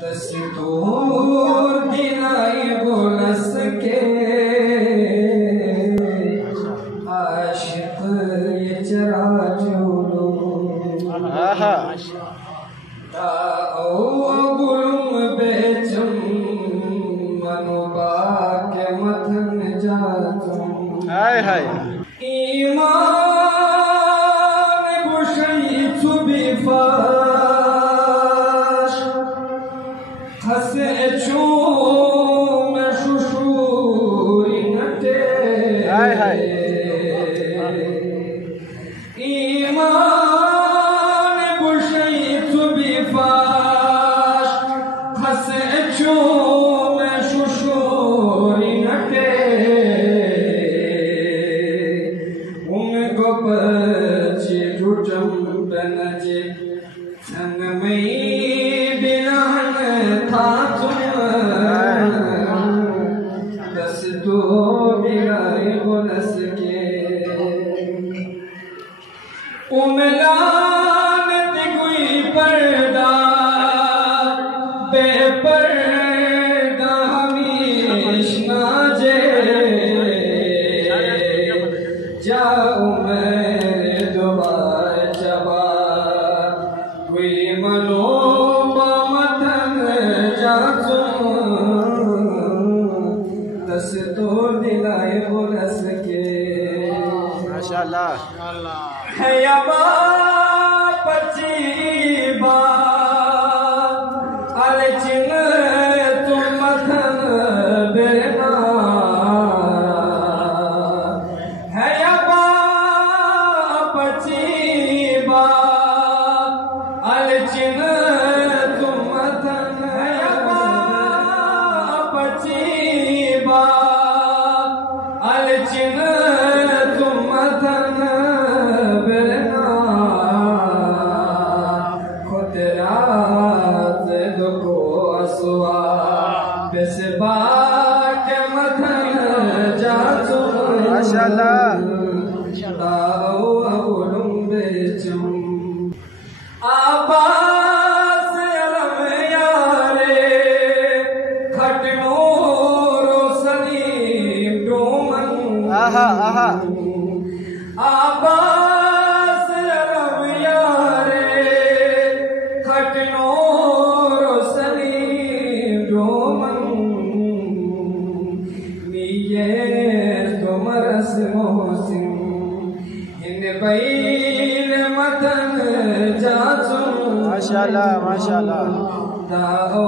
दस्तूर दिलाई बोलस के आशिक ये चरा चोलो गुलुम बेचम मनोबा के मथन जाचम हाय हाय ईमान गुशई चुबी फाश हसे चूम शुशूरी नटे हाय हाय ईमान गुशई चुबी फाश हसे चूम शुशूरी नटे गोपची रुचम बनजे संग में बिलान था तुम दस तो बिलाए बोलस के उमलान कोई पर्दा बेपर्दा हमेशा जे जाओ मेरे दुबार जबा कोई मनो मथन जाचो दस तो दिलाए बोलस के माशाल्लाह है यबा पचीबा अलचिन तुम मथन बेना अलचिन तुम मथन पचीबा अलचिन तुम मथन बिना खुद रात दुखो असुआ बिस्बा के मथन जाचो माशाल्लाह गुलुम बेचम आबास अलम यारे खटनोरो सलीम डोमन आबास अलम यारे खटनोरो सलीम डोमन नीये तुमरस मोहसिन इन बैल मदन जाचो माशाल्लाह माशाल्लाह दाओ